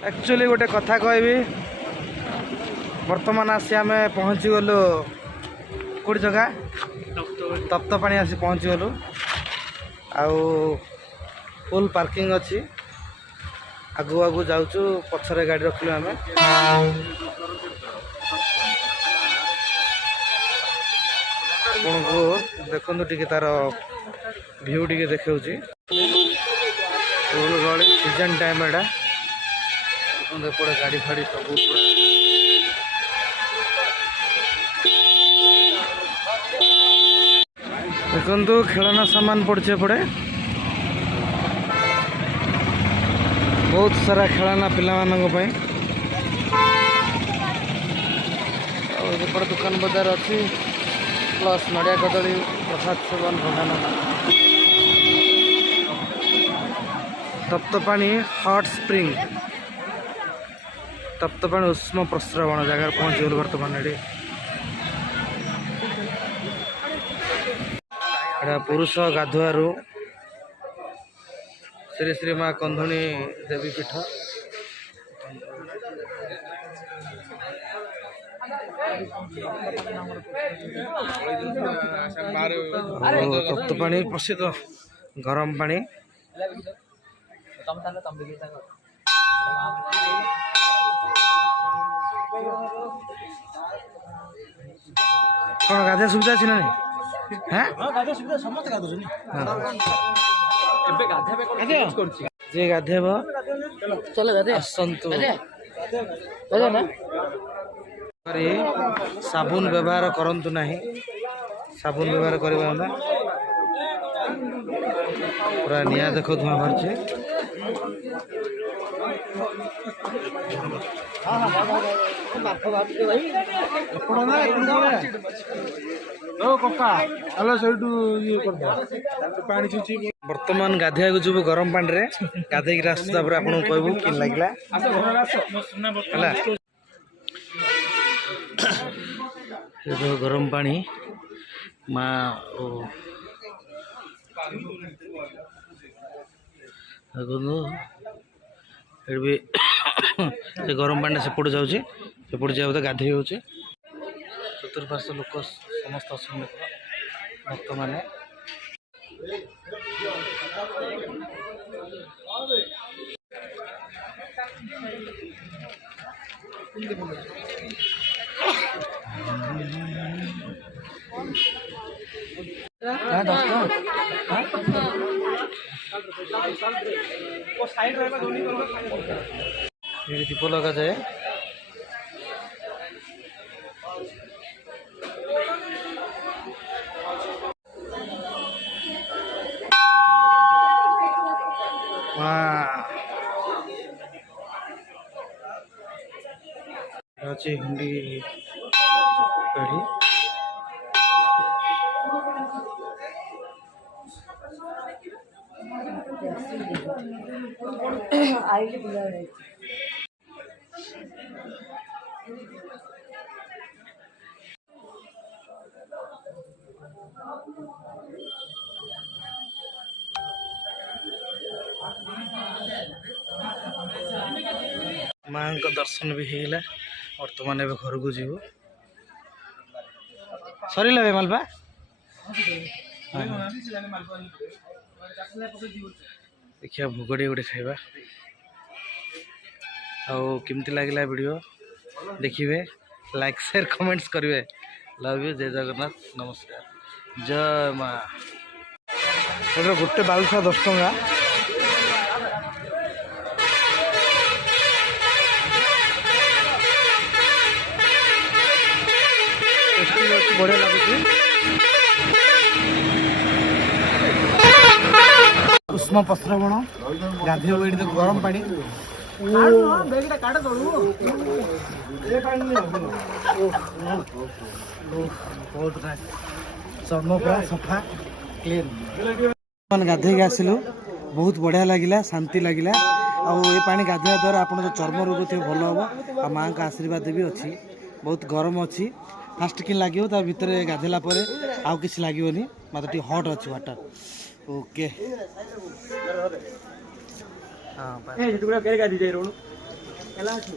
actually गोटे कथा कहबी बर्तमान आसी आम पहुँची गलु कौट जगह तप्तपाणी आसी पहुँची गलु आउ फुल पार्किंग अच्छी आगु आगु जाऊँ पछरे गाड़ी रखिलु आम आपको देखु टी तार भ्यू टी देखा फुल गली सीजन टाइम एटा पड़े गाड़ी फाड़ी सब देखु खेलना सामान पड़े पड़े बहुत सारा खेलना पिला दुकान बजार अच्छी प्लस नड़िया कदली प्रसाद सेवन भगवान तप्तपाणी हॉट स्प्रिंग तप्तपाणी उष्म प्रस्रवण जगार पहुँची गल बर्तमान ये पुरुष गाधुआरू श्री श्री माँ कंधुणी देवी पीठ तप्तपाणी प्रसिद्ध गरम पानी कौन गाधिया सुविधा अच्छी ना जे गाधेब आसतु साबुन व्यवहार करंतु नहीं साबुन व्यवहार करवा पूरा निया देखो धुआं बाहर बर्तमान गाधिया जीव गरम पानी रे गाधे रास्ता पर आपन कहबू कि लागला गरम पानी माँ भी गरम पानी सेपट जाऊँगी सेपट जाए गाधे हो चतुर्पार्श्व लोक समस्त असन भक्त मैंने दीप लगा जाए हिंदी पेढ़ी माँ का दर्शन भी होगा बर्तमान घर को जीव सरला मालपा देखिए भोगड़ी गोटे खाइबा आमती लगे वीडियो देखिए लाइक शेयर कमेंट्स करेंगे लव यू जय जगन्नाथ नमस्कार जय माँ गोटे बालुसा 10 टंका बढ़िया लगुच उष्म प्रस्रवण गाधे गरम पानी बहुत चर्म पूरा सफा क्लीन गाधे आसलु बहुत बढ़िया लगिला शांति लगिला ये पानी गाधोवा द्वारा आप जो चर्म रोग थे भल हम आ माँ का आशीर्वाद भी अच्छी बहुत गरम अच्छी फास्ट कि लगे भितर गाधेला आउ किसी लगे मतलब हट अच्छी वाटर ओके हाँ ହେଲା ଅଛି